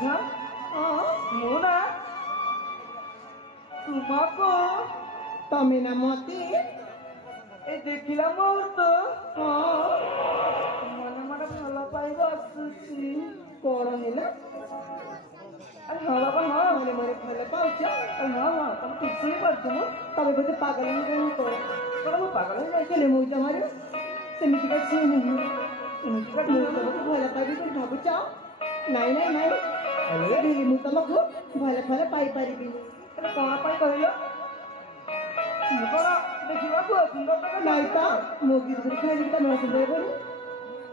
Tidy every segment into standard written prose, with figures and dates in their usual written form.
था मुना तुमको तमें ना मते ए देखिला मोर तो मन मन भल पाई बसुची कौन है ना अरे हाँ बाबा हाँ मने मने भले पाउछ अरे हाँ हाँ तुम ठीक सुनी पार्छ मु तबे बोते पागल हो गए तो तोरा मु पागल है केले मु जमारे सेमिति का छी नहीं सेमिति का मु तो भले पाई तो भाबु चाओ नहीं नहीं नहीं अरे दिली मु तमको भले भले पाई पारिबी अरे कौन पाई कहलो मुकरा देखिवा को सुंदर तक नहीं ता मु गिर गिर खाली त न सुंदर बोली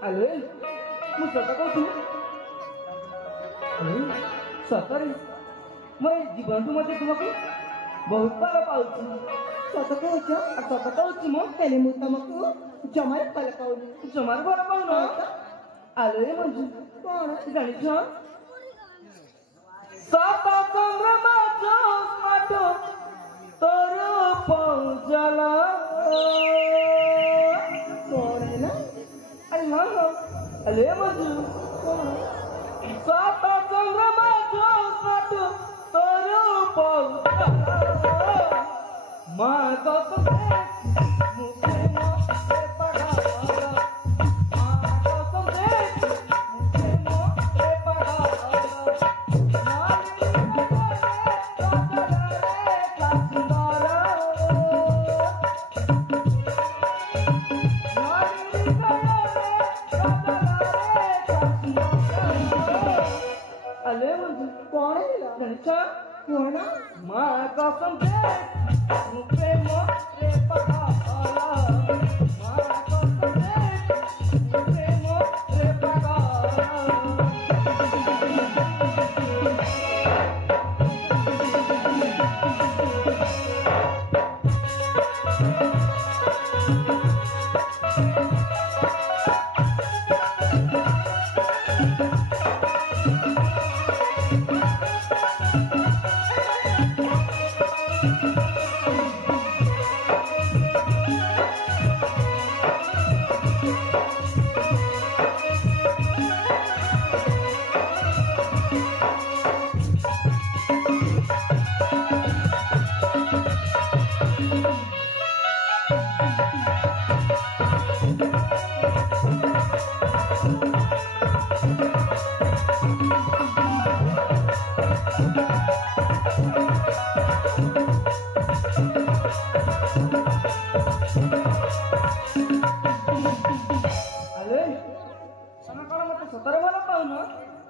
अरे मु सत कहू अरे सतरे मैं जीवन तु मते तुमको बहुत भल पाउछी सत कहछ आ सत कहू मु केले मु तमको जमारे भले पाउनी जमार घर पाउन अरे मंजू कौन जानिछ सत चंद्रमा जोस तोर पहुंचला कौन है ना अरे हाँ हाँ अरे मंजू सत चंद्रमा जोस तोर पहुंचला माँ कसम मुझे मोते पढ़ाला माँ कसम मुझे मोते पढ़ाला अले कौन है ना अच्छा कौन ना माँ कसम मुझे मोते पढ़ाला माँ कसम मुझे मोते पढ़ाला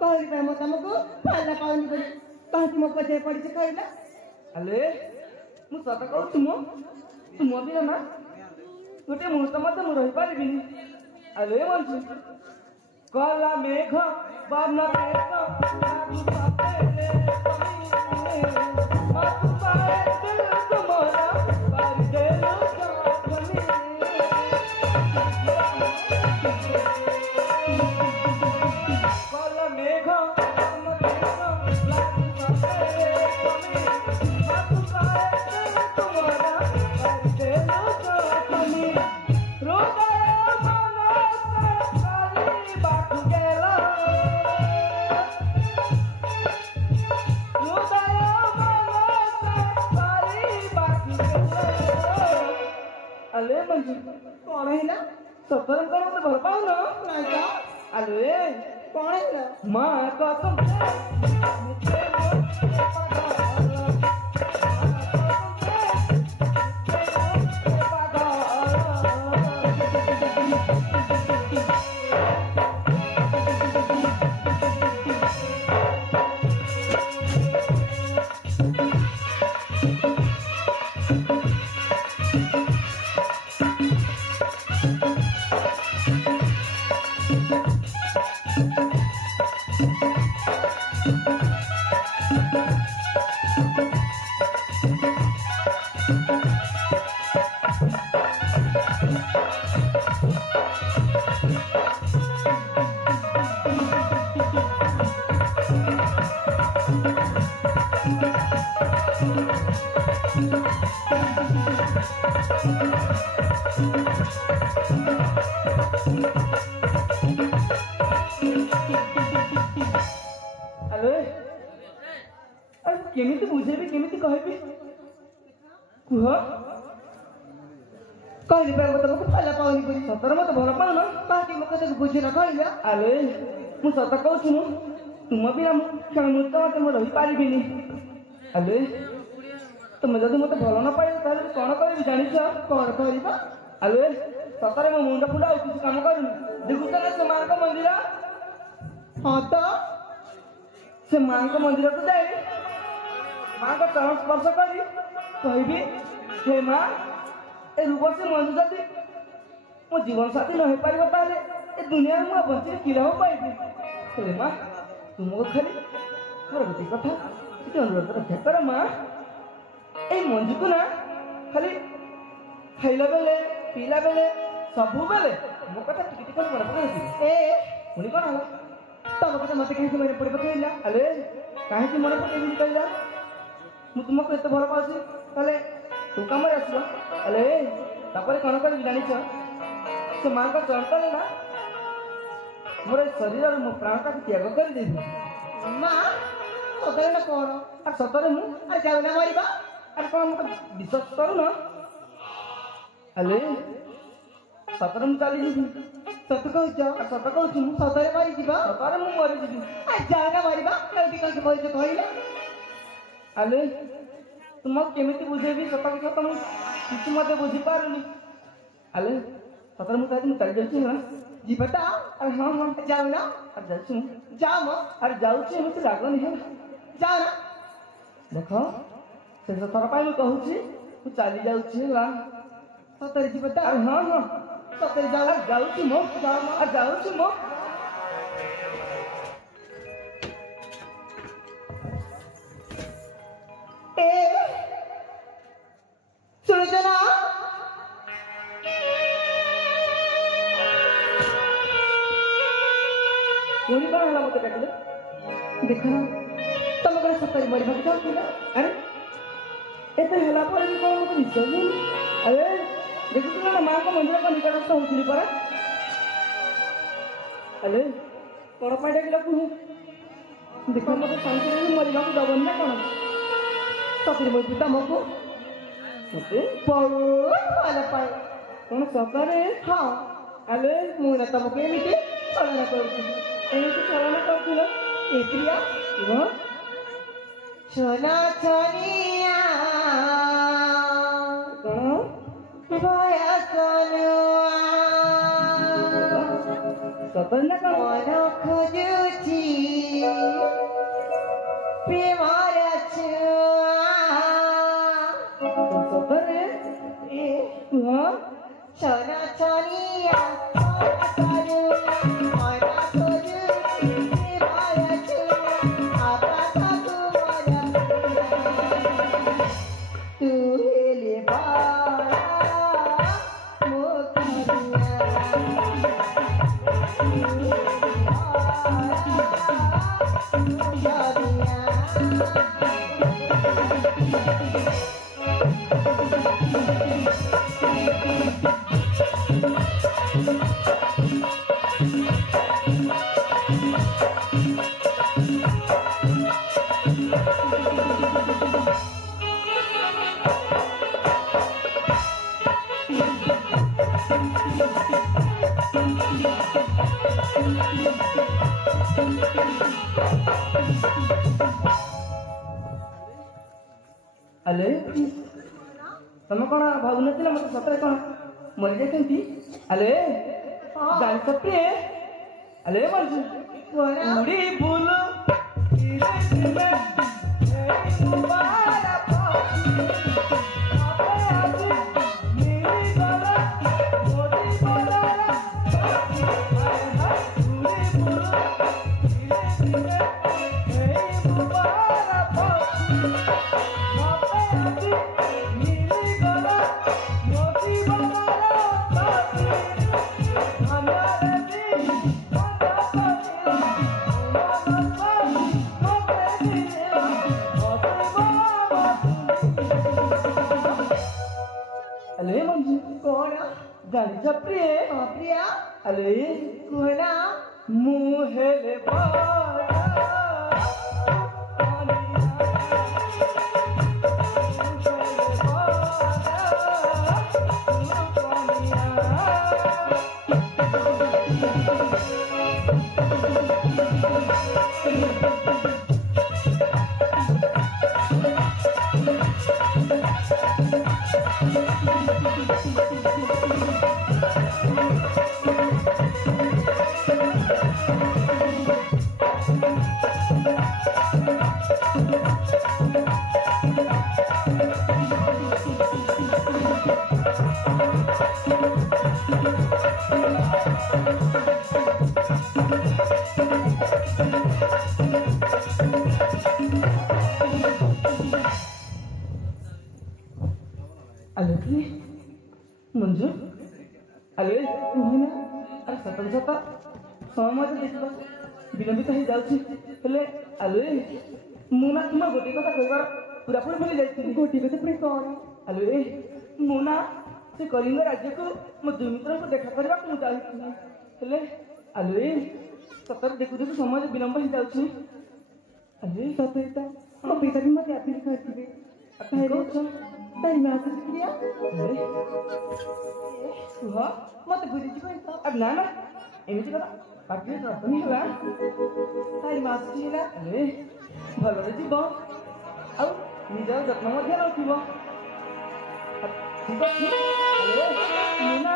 कहली पे म तमको भले पाउनी बोली पाँच म पछे पड़ी से कहला अले मु सत कहू तुम तुम भी ना गोटे मुहूर्त मत मु रही पारिबिनी अले मंजू कला मेघ बन केश लागू सपेरे मातु पाए दिल तुमरा पार देलु जाखनी कला मेघ बन केश लागू सपेरे मातु पाए दिल तुमरा पार देलु जाखनी हृदय मन काली बाटू गेला हृदय मन काली बाटू गेला अले मंजू कौन है ना सफर करो तो भर पाऊ ना नहीं का अले कौन है ना माँ कसम मुझे मोते पढ़ाला अरे बुझेबी केमिति कहबी कुह कहली पर मत मत फला पावनी पड़ी सतर मत भल पाऊ ना बाकी मत तो बुझे ना कहली आले मु सत कहूछु मु तुम बिना मु क्षण मुहूर्त मते मु रही पारिबिनी आले तुम जदि मते भल न पाइले ताले कौन करबी जानिछ कौन कहलिबा आले सतरे मो मुंड फुंडा किछ काम करूनी देखुछ ना से मां का मंदिर हां तो से मां का मंदिर को जाए मां का चरण स्पर्श करी कहबी हे मां ए रूप से मंजू जदि मो जीवन साथी न हो पारिबो ताले ए दुनिया में बंची कि लाभ पाइबी हे मां तुमको खाली मोर गोटे कथा ଟିକେ ଅନୁରୋଧ ରକ୍ଷା କର ମା ଏଇ ମଞ୍ଜୁକୁ ନା ଖାଲି ଖାଇଲା ବେଳେ ପିଇଲା ବେଳେ ସବୁବେଳେ ମୋ କଥା ଟିକେ ଟିକେ ମନେ ପକାଉଛି ए ପୁଣି କ'ଣ ହେଲା ତମ କଥା ମତେ କାହିଁକି ମନେ ପଡି ପକେଇଲା ଆରେ କାହିଁକି ମନେ ପକେଇବି କହିଲା ମୁଁ ତୁମକୁ ଏତେ ଭଲ ପାଉଛି ତାହେଲେ ତୁ କାମରେ ଆସିବ ଆରେ ତାପରେ କ'ଣ କରିବି ଜାଣିଛ ସେ ମାଙ୍କ ଚରଣରେ ନା ମୋର ଏ ଶରୀରରୁ ମୋ ପ୍ରାଣଟାକୁ ତ୍ୟାଗ କରିଦେବି ମା ସତରେ ନା କଣ আর সতরে মু আর যাও না মরিবা আর কোন মত বিশ্বাস করুন আলে সতরে মু চালি যাবি সত কହୁଛ আর সত কହୁছি মু সତରେ মରି ଯିବା সতরে মু মরি যাবি আর যাও না মরিবা কেউଠି কাହିଁକି ମରିଛ କହିଲ আলে তোমাকে কেমিতি বুঝেবি সত কথা তো মু কিছু মতে বুঝি পারুনি আলে সতরে মু চালি যাচ্ছি না ଯିବା ତ আর হ্যাঁ হ্যাঁ ଯାଉ ନା আর যাচ্ছি মু ଯାଅ ମ আর যাচ্ছি মতে লাগনি হ্যাঁ ଯାଅ ନା দেখ ଶେଷ ଥର ପାଇଁ ମୁଁ କହୁଛି ମୁଁ ଚାଲି ଯାଉଛି ହେଲା ସତରେ ଯିବା ତ ଆରେ ହଁ ହଁ ସତରେ ଯାଉ ଆରେ ଯାଉଛି ମୋ ଆରେ ଯାଉଛି ମୋ ଏ ଶୁଣୁଛ ନା ପୁଣି କ'ଣ ହେଲା ମୋତେ ଡାକିଲେ ଦେଖ ତମେ କ'ଣ ସତରେ ମରିବାକୁ ଚାହୁଁଥିଲ ଆରେ ଏତେ ହେଲା ପରେ ବି କ'ଣ ମୋତେ ବିଶ୍ୱାସ ହଉନି ଆରେ ଦେଖୁଛୁ ନା ମାଆଙ୍କ ମନ୍ଦିର କ'ଣ ନିକଟସ୍ଥ ହଉଥିଲି ପରା ଆରେ କ'ଣ ପାଇଁ ଡାକିଲା କୁହ ଦେଖ ମୋତେ ଶାନ୍ତିରେ ବି ମରିବାକୁ ଦେବନି ନା କ'ଣ ସତରେ ମରିଛି ତମକୁ ମୋତେ ବହୁତ ଭଲ ପାଏ କ'ଣ ସତରେ ହଁ ଆରେ ମୁଁ ନା ତମକୁ ଏମିତି ପାଳନ କରୁଥିଲି ଏମିତି ଚାଳନା କରୁଥିଲ ଏ ପ୍ରିୟା କୁହ ଛୋନା ଛନିଆ କ'ଣ ବୟସ ନୂଆ ସତରେ ନା କ'ଣ ମନ ଖୋଜୁଛି ପ୍ରେମର ଛୁଆ ସତରେ ଏ କୁହ ଛୋନା ଛନିଆ ଆଲେ ତମେ କ'ଣ ଭାବୁନଥିଲ ମୋତେ ସତରେ କ'ଣ ମରିଯାଇଛନ୍ତି ଆଲେ ଜାଣିଛ ପ୍ରିୟ ଆଲେ ମରିଛୁ ଉଡ଼ି ବୁଲୁ ଆଲେ ମଞ୍ଜୁ କ'ଣ ଜାଣିଛ ପ୍ରିୟ ପ୍ରିୟା ଆଲେ କୁହ ନା ମୁଁ ହେଲେ Alutni, मंजू, अरे तुम्हें ना अरे सतन सता समाज देखो बिलंबित ही जाउछि हेले अरे मुना तुम गोटी कथा कहबार पूरा पूरी भूली जाइछि गोटी कथा पूरी कौन अरे मुना से कलिंग राज्य को मो दुमित्र को देखा करबा को जाइछि हेले अरे सतर देखु देखु समाज विलंब ही जाउछि अरे सतैता मो पिता भी मते अपील करथिबे अरे ताई मां से क्रिया अरे सुहा मते बुझी छी कोई अब ना ना एमिति कथा पाटी तो नहीं होला ताई मां से हिला अरे भलरे जीव ଆଉ ନିଜର ଯତ୍ନ ମଧ୍ୟ ରଖିବ ଠିକ ଅଛି ଆରେ ମୁନା